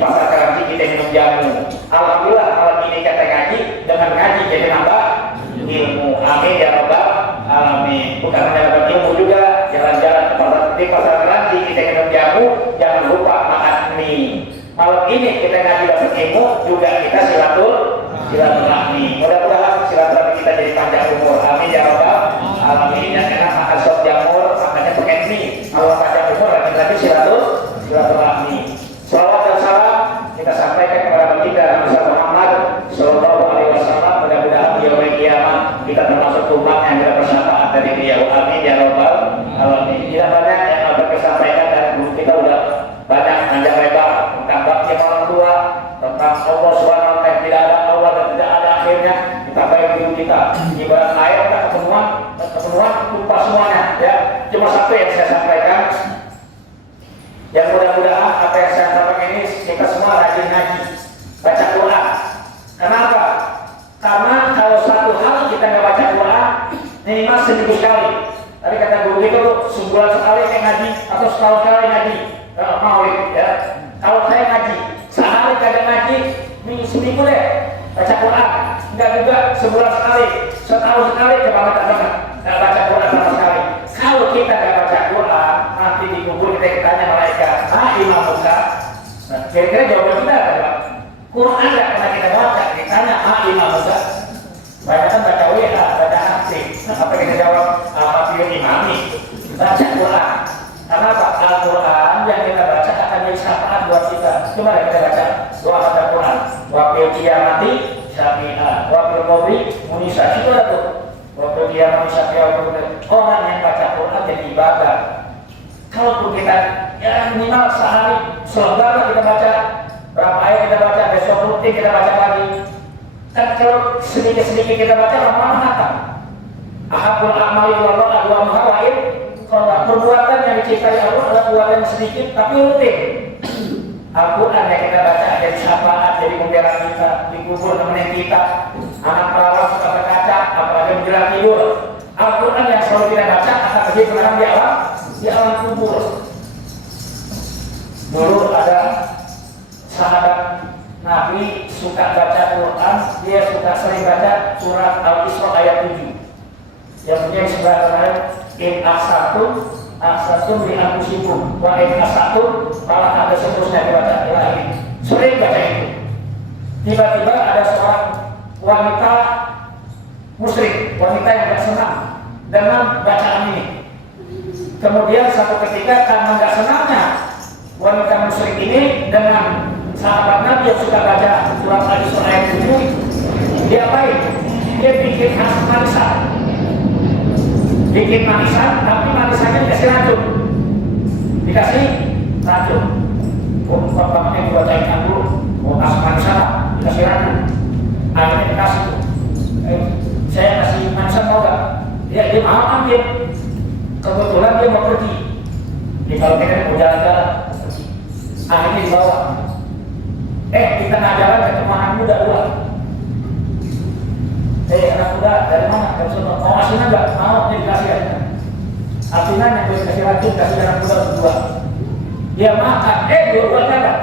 pasar Karaji kita minum jamu. Alhamdulillah malam ini kita ngaji, dengan ngaji jadi nambah ilmu. Amin ya rabbal alamin. Bukan hanya dapat ilmu juga, jalan-jalan ke pasar di pasar Karaji kita minum jamu, jangan lupa makan mie. Malam ini kita ngaji dapat ilmu, juga kita silaturahmi. Mudah-mudahan silaturahmi kita jadi panjang umur. Amin ya rabbal alamin. Yang enak makan sop jamur, makannya pakai mie. Kalau panjang umur lagi silaturahmi. Salawat dan salam kita sampaikan kepada baginda Nabi Muhammad Sallallahu Alaihi Wasallam. Mudah-mudahan di yaumil kiamat kita termasuk umat yang bersyafaat dari beliau. Amin ya rabbal alamin. Tidak banyak yang dapat disampaikan dan guru kita udah banyak panjang lebar tentang bakti orang tua, tentang Allah Subhanahu Wa Taala. Tidak ada awal dan tidak ada akhirnya. Kita baik guru kita ibarat air kita ketemuan lupa semuanya. Ya, cuma satu yang saya sampaikan. Yang mudah-mudahan apa yang saya sampaikan ini kita semua rajin ngaji, baca Quran. Kenapa? Karena kalau satu hal kita nggak baca Quran, minimal seminggu sekali. Tadi kata guru itu sebulan sekali kayak ngaji atau setahun sekali ngaji. Maulid ya. Kalau saya ngaji sehari kadang ngaji, seminggu deh baca Quran. Enggak juga sebulan sekali, setahun sekali coba nggak baca Quran sama sekali. Kalau kita nggak baca Quran, nanti dikubur kita tanya malaikat, imam muka. Nah, kira-kira jawaban kita apa? Quran nggak pernah kita baca, ditanya imam muka. Banyak kan baca WA, baca asik. Apa kita jawab? Apa pilih imami? Baca Quran. Karena Al-Quran yang kita baca akan jadi syafaat buat kita. Cuma kita baca doa baca Quran. Wakil kiamati syafi'ah, wakil qawri munisa. Itu ada tuh. Wakil kiamati syafi'ah. Orang yang baca Quran jadi ibadah. Kalaupun kita ya minimal sehari selembar kita baca, berapa ayat kita baca, besok rutin kita baca lagi. Kan kalau sedikit-sedikit kita baca lama-lama hatam. Ahabul a'mali wallahu adwa muhawain. Kalau perbuatan yang diciptai Allah adalah perbuatan yang sedikit tapi rutin. Al-Quran yang kita baca jadi syafaat, jadi pembela kita, dikubur temenin kita. Anak perawan suka berkaca, apalagi menjelang tidur. Al-Quran yang selalu kita baca akan menjadi pengarang di alam kubur. Dulu ada sahabat Nabi suka baca Quran, dia suka sering baca surat Al-Isra ayat 7. Yang punya sebelah kanan, in asatun li anfusikum wa in asatun malah ada seterusnya dibaca lagi. Sering baca itu. Tiba-tiba ada seorang wanita musyrik, wanita yang tidak senang dengan bacaan ini. Kemudian satu ketika karena tidak senangnya wanita musyrik ini dengan sahabat Nabi yang suka baca surat Al-Isra ayat 7, dia baik, dia bikin manisan, tapi manisannya dikasih racun. Bapaknya dibacain dulu, mau kasih manisan, dikasih racun. Akhirnya dikasih. Saya kasih manisan mau gak? Dia mau ambil. Kebetulan dia mau pergi. Jadi kalau kita mau jalan-jalan, akhirnya dibawa. Di tengah jalan ketemu anak muda dua. Anak muda dari mana? Dari sana. Mau asinan nggak? Mau, dikasih aja. Asinan yang dikasih racun, kasih anak muda berdua. Dia makan, dua-duanya enggak.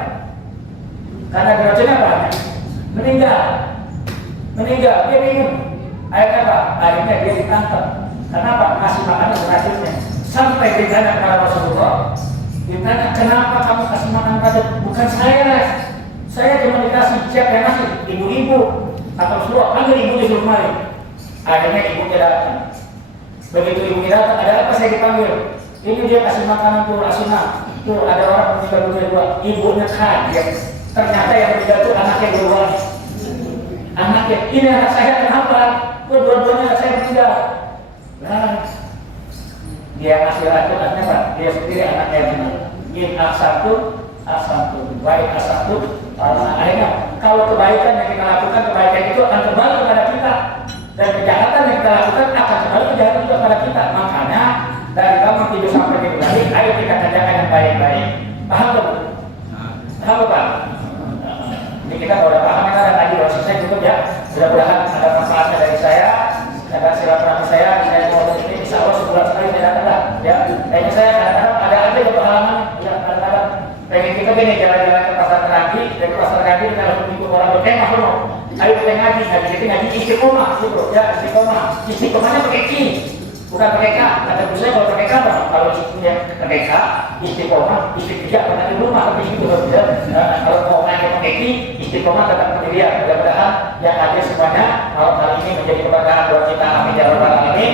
Karena racunnya banyak. Meninggal, dia bingung. Akhirnya apa? Akhirnya dia ditangkap. Kenapa? Kasih makanan beracunnya. Sampai ditanya kepada Rasulullah. Ditanya, kenapa kamu kasih makan racun? Bukan saya cuma dikasih. Siapa yang ngasih? Ibu-ibu. Atau Rasulullah, panggil ibu disuruh kemari. Akhirnya ibunya datang. Begitu ibunya datang, ada apa saya dipanggil? Ini dia kasih makanan tuh asinan. Tuh ada orang meninggal dunia dua. Ibunya kaget. Ternyata yang meninggal itu anaknya dua. Anaknya, ini anak saya kenapa? Tuh dua-duanya saya meninggal. Nah, dia ngasih racun anaknya apa? Dia sendiri anaknya yang meninggal. In asatu, baik asatu. Akhirnya kalau kebaikan yang kita lakukan, kebaikan itu akan kembali kepada kita, dan kejahatan yang kita lakukan akan kembali kejahatan juga kepada kita. Makanya dari bangun tidur sampai tidur lagi, ayo kita kerjakan yang baik-baik. Paham tuh? Paham Pak? Jadi kita sudah paham, kita ada tadi udah selesai cukup ya. Mudah-mudahan ada manfaatnya dari saya, ada silaturahmi saya mau ini insya Allah sebulan sekali saya datang ya. Kayaknya saya kadang-kadang ada aja beberapa halaman, ya kadang-kadang pengen kita gini jalan-jalan ke pasar ngaji, dari pasar ngaji kita langsung ikut orang berkemah bro. Ayo kita ngaji kita ngaji istiqomah sih bro, ya istiqomahnya pakai ki, bukan pakai k. Kata saya kalau pakai k bang, kalau yang pakai k istiqomah, istiqomah karena di rumah tapi itu bisa. Kalau mau ngaji pakai ki, istiqomah tetap berdiri. Mudah-mudahan yang ada semuanya kalau kali ini menjadi keberkahan buat kita. Amin ya rabbal alamin.